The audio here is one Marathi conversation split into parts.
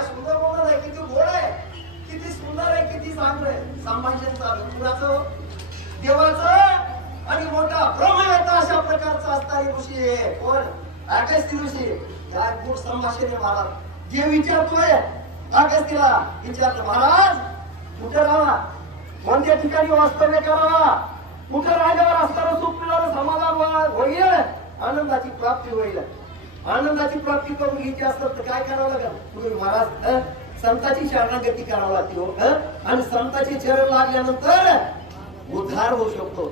सुंदर बोलत आहे, किती गोड आहे, किती सुंदर आहे, किती चांगलं संभाषण चालू कुणाचं, देवाचं आणि मोठा ब्रह्मवेत्ता अशा प्रकारचा असणारी ऋषी आहे कोण, अगस्त्य ऋषी. काय गोड संभाषण आहे महाराज. जे विचारतोय अगस्त्याला विचारलं, महाराज कुठे राहावा, कोणत्या ठिकाणी वास्तव्य करावा, कुठे राहिल्यावर असणारं सुख मिळालं, समाधान होईल, आनंदाची प्राप्ती होईल. आनंदाची प्राप्ती करून घ्यायची असतात तर काय करावं लागेल, तुम्ही महाराज संतांची शरणागती करावं लागते हो. आणि संतांचे चरण लागल्यानंतर उद्धार होऊ शकतो.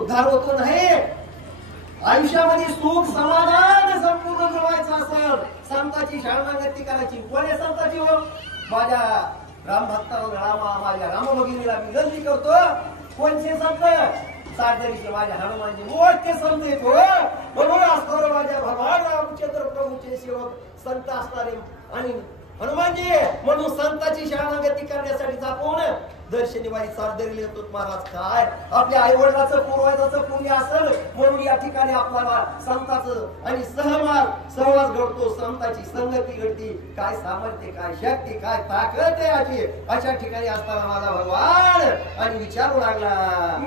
उद्धार होतो नाही, आयुष्यामध्ये सुख समाधान संपूर्ण मिळवायचं असेल संतांची शरणागती करायची. कोण्या संतांची हो, माझ्या राम भक्ताला रामा, माझ्या रामभगिनीला मी विनंती करतो. कोणचे संत, सागरीचे माझ्या हनुमानजी मोठे संत येतो. म्हणून असणारे माझ्या भगवान रामचंद्र प्रभूचे सेवक संत असणारे आणि हनुमानजी म्हणून संतांची शरणागती करण्यासाठी जाऊन दर शनिवारी सार्दरीला येतो. महाराज काय आपल्या आई वडिलाचं पूर्वजाचं पुण्य असेल म्हणून या ठिकाणी आपल्याला संतांचं आणि सहवास घडतो, संतांची संगती घडती. काय सामर्थ्य, काय शक्ती, काय ताकद आहे अशी अशा ठिकाणी असताना माझा भगवान आणि विचारू लागला,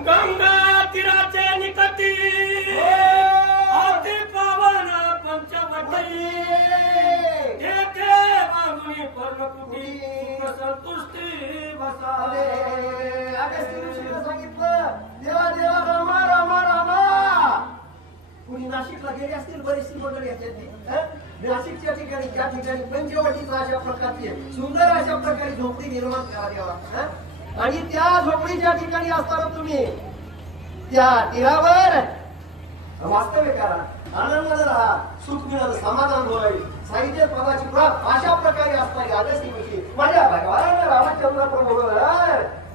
गंगा तीराचे निकटी अति पावन पंचवटी, तेथे मागुनी पर्णकुटी संतुष्टी बसावे. अगस्त्य ऋषीने सांगितलं, देवा देवा रामा रामा रामा. कुणी नाशिकला गेले असतील बरीचशी मंडळी याच्यात, नाशिकच्या ठिकाणी ज्या ठिकाणी पंचवटीचा अशा प्रकारची सुंदर अशा प्रकारे झोपडी निर्माण करा देवा. आणि त्या झोपडीच्या ठिकाणी असताना तुम्ही त्या तीरावर वास्तव्य करा, आनंदाने राहा, सुख मिळालं, समाधान होईल, साहित्य पदाची प्राप्त अशा प्रकारे असणारी अगस्त्य ऋषी माझ्या भगवान रामचंद्र प्रभू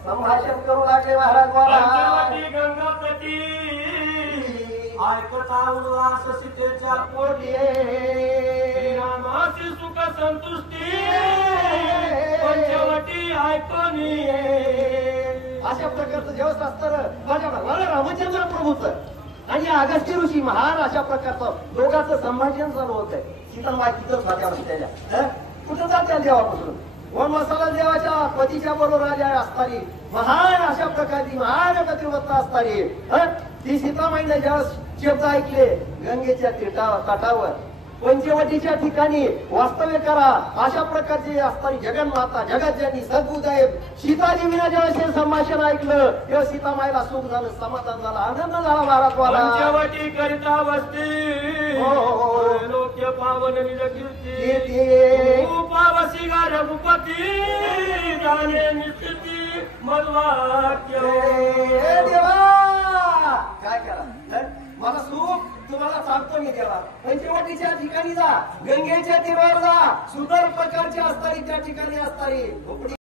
संभाषण करू लागले. महाराज गंगापती ऐकता उल्हास सीतेच्या पोटी, रामाची सुख संतुष्टी पंचवटी ऐकणी. अशा प्रकारचं जेव्हा असतं माझ्या भगवान रामचंद्र प्रभूचं आणि अगस्त्य ऋषी महान अशा प्रकारचं दोघांचं संभाषण चालू होत आहे. सीतामाई तिथंच होत्या त्याच्या, कुठं जात्या देवापासून वनवासाला देवाच्या पतीच्या बरोबर राजा असणारी महान अशा प्रकारची महान गतिवत्ता असणारी ती सीतामाईने जेव्हा शब्द ऐकले, गंगेच्या तटावर पंचवटीच्या ठिकाणी वास्तव्य करा अशा प्रकारची असणारी जगन्माता जगतजननी सद्गुरुदेव सीतादेवीने जेव्हा संभाषण ऐकलं तेव्हा सीतामाईला सुख झालं, समाधान झालं, आनंद झाला. महाराज पंचवटी करिता वस्ती लोक्य पावन निजकीर्ती, पावसी गा रघुपती जाणे निस्थिती मधवाक्य. देवा काय करा, मला सुख तुम्हाला सांगतो मी देवा. पंचवटीच्या ठिकाणी जा, गंगेच्या तीरावर जा, सुंदर प्रकारची असणारी त्या ठिकाणी असणारी